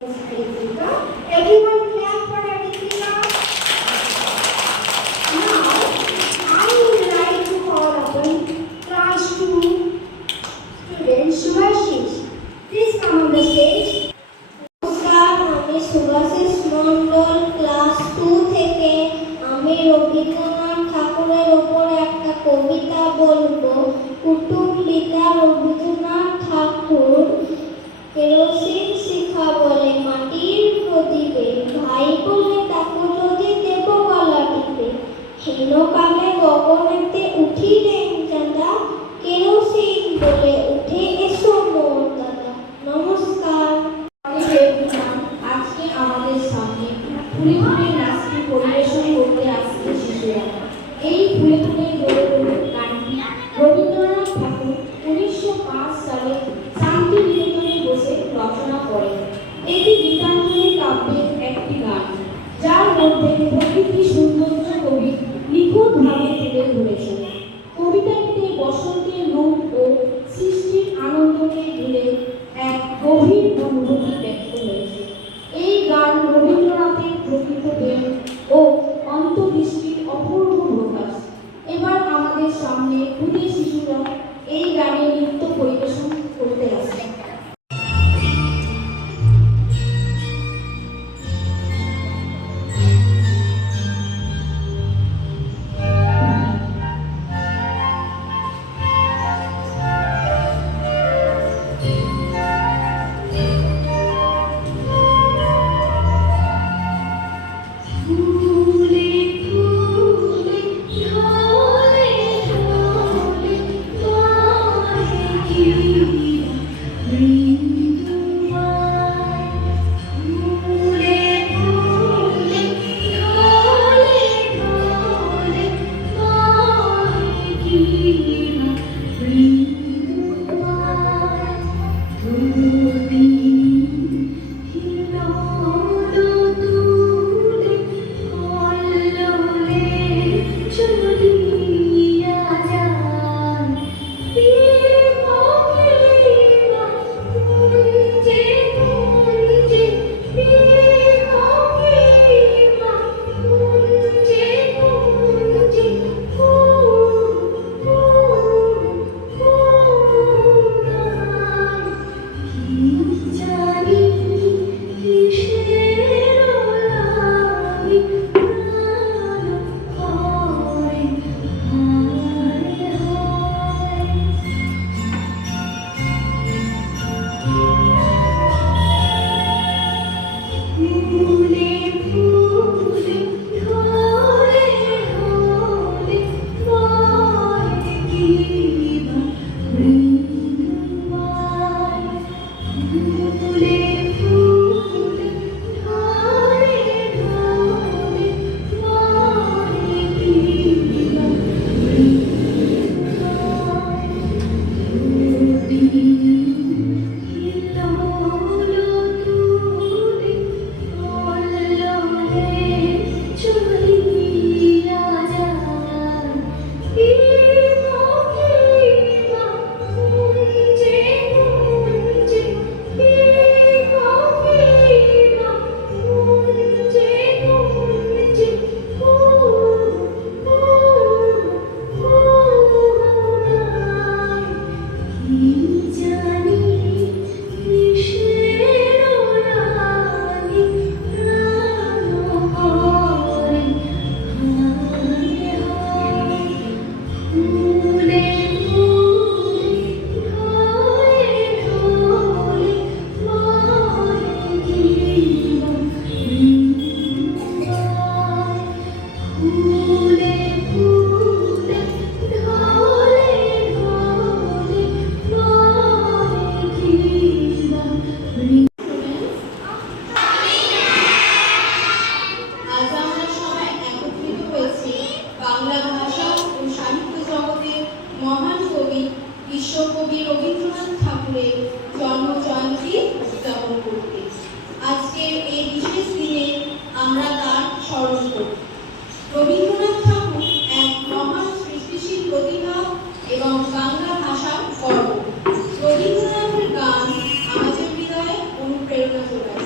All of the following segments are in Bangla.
Everyone clap for Ritika. Now, I would like to call upon class 2 student Subhashish. Please come on the stage. নমস্কার, আমি সুভাষিস মণ্ডল, ক্লাস 2 থেকে আমি রবীন্দ্রনাথ ঠাকুরের ওপর একটা কবিতা বলবো। কুটুম্বিতা রবীন্দ্রনাথ ঠাকুর। কেরোসিন শিখা বলে মাটির প্রদীপে, ভাই বলে তাকে যদি দেব গলা টিপে। হেনকালে গগনেতে উঠিলেন চাঁদা, কেরোসিন বলে উঠে এসো মোর দাদা। নমস্কার। আজকে আমাদের সামনে ফুলে ফুলে নাচটি পরিবেশন করতে আসছে শিশুরা। এই ফুলে ফুলে গড়ে ওঠে গানটি রবীন্দ্রনাথ ঠাকুর 1905 সালে শান্তিনিকেতনে বসে রচনা করেন। এটি গীতাঞ্জলি কাব্যের একটি গান, যার মধ্যে প্রকৃতি সৌন্দর্য কবি নিখুঁতভাবে তুলে ধরেছেন। কবিতাটিতে বসন্তের রূপ ও সৃষ্টির আনন্দকে ঘিরে এক গভীর অনুভূতি ব্যক্ত হয়েছে। এই গান রবীন্দ্রনাথের প্রকৃত প্রেম ও অন্তর্দৃষ্টির অপূর্ব প্রকাশ। এবার আমাদের সামনে ক্ষুদে শিশুরা এই গানে নৃত্য পরিবেশন করতে আসে। বিশ্বকবি রবীন্দ্রনাথ ঠাকুরের জন্মজয়ন্তী উদযাপন করতে। আজকের এই বিশেষ দিনে আমরা তার স্মরণ করি। রবীন্দ্রনাথ ঠাকুর এক মহান সৃষ্টিশীল প্রতিভা এবং বাংলা ভাষার গর্ব। রবীন্দ্রনাথের গান আমাদের হৃদয়ে অনুপ্রেরণা যোগায়।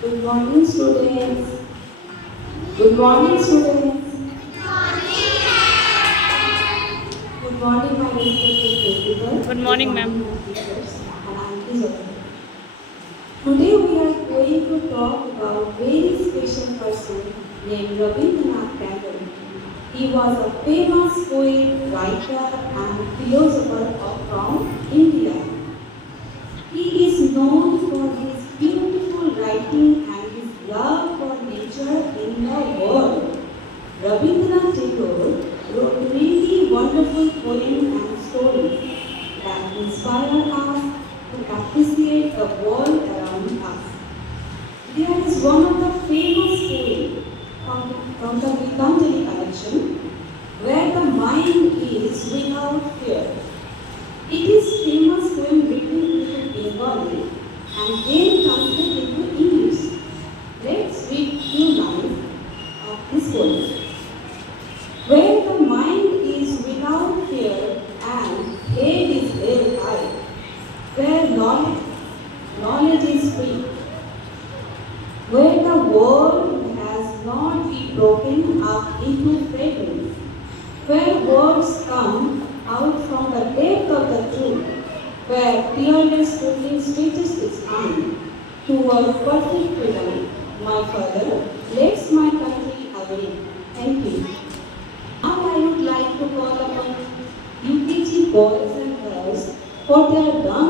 Good morning, students. Good morning, students. Good morning, my respected principal. Good morning, ma'am. My teachers and aunties of you. Today we are going to talk about very special person named Rabindranath Tagore. He was a famous poet, writer, and philosopher from India. He is known for his beautiful writing and his love for nature in the world. Rabindranath Tagore wrote really wonderful poems and stories that inspire us to appreciate the world around us. There is one of the famous poems from the Gitanjali collection where the mind is without fear. It is famous poem written into Bengali and then translated into English. Let's read few lines of this poem. Where the mind is without fear and head is held high, where knowledge is free, where the world has not been broken up into fragments, where words come out from the depth of the truth, where fearless story stretches its hand toward perfect freedom. My Father, bless my country away. Thank you. Now I would like to call upon UKG boys and girls for their dance